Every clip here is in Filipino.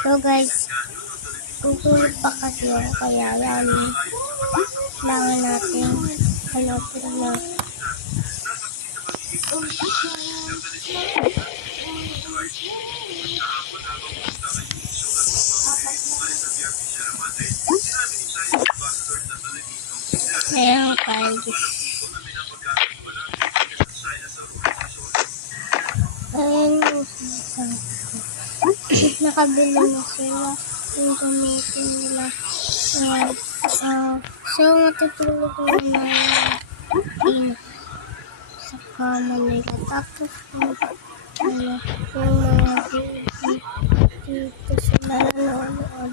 So guys, kukulit pa kasi ako kaya yan. Kailangan natin hanapin na. Ayan guys. Ayan. Nakabili na sila yung gamitin nila. Ayan. So matutulog na yung sa kama nila. Tapos yung mga dito sila nanonood.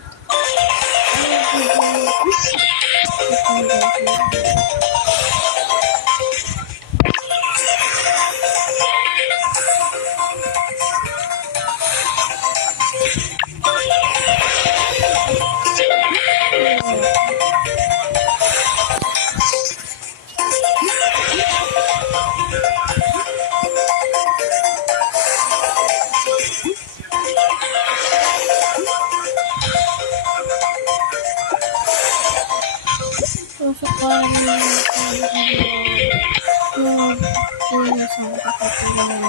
Susukuhan nila yung sa kapatid na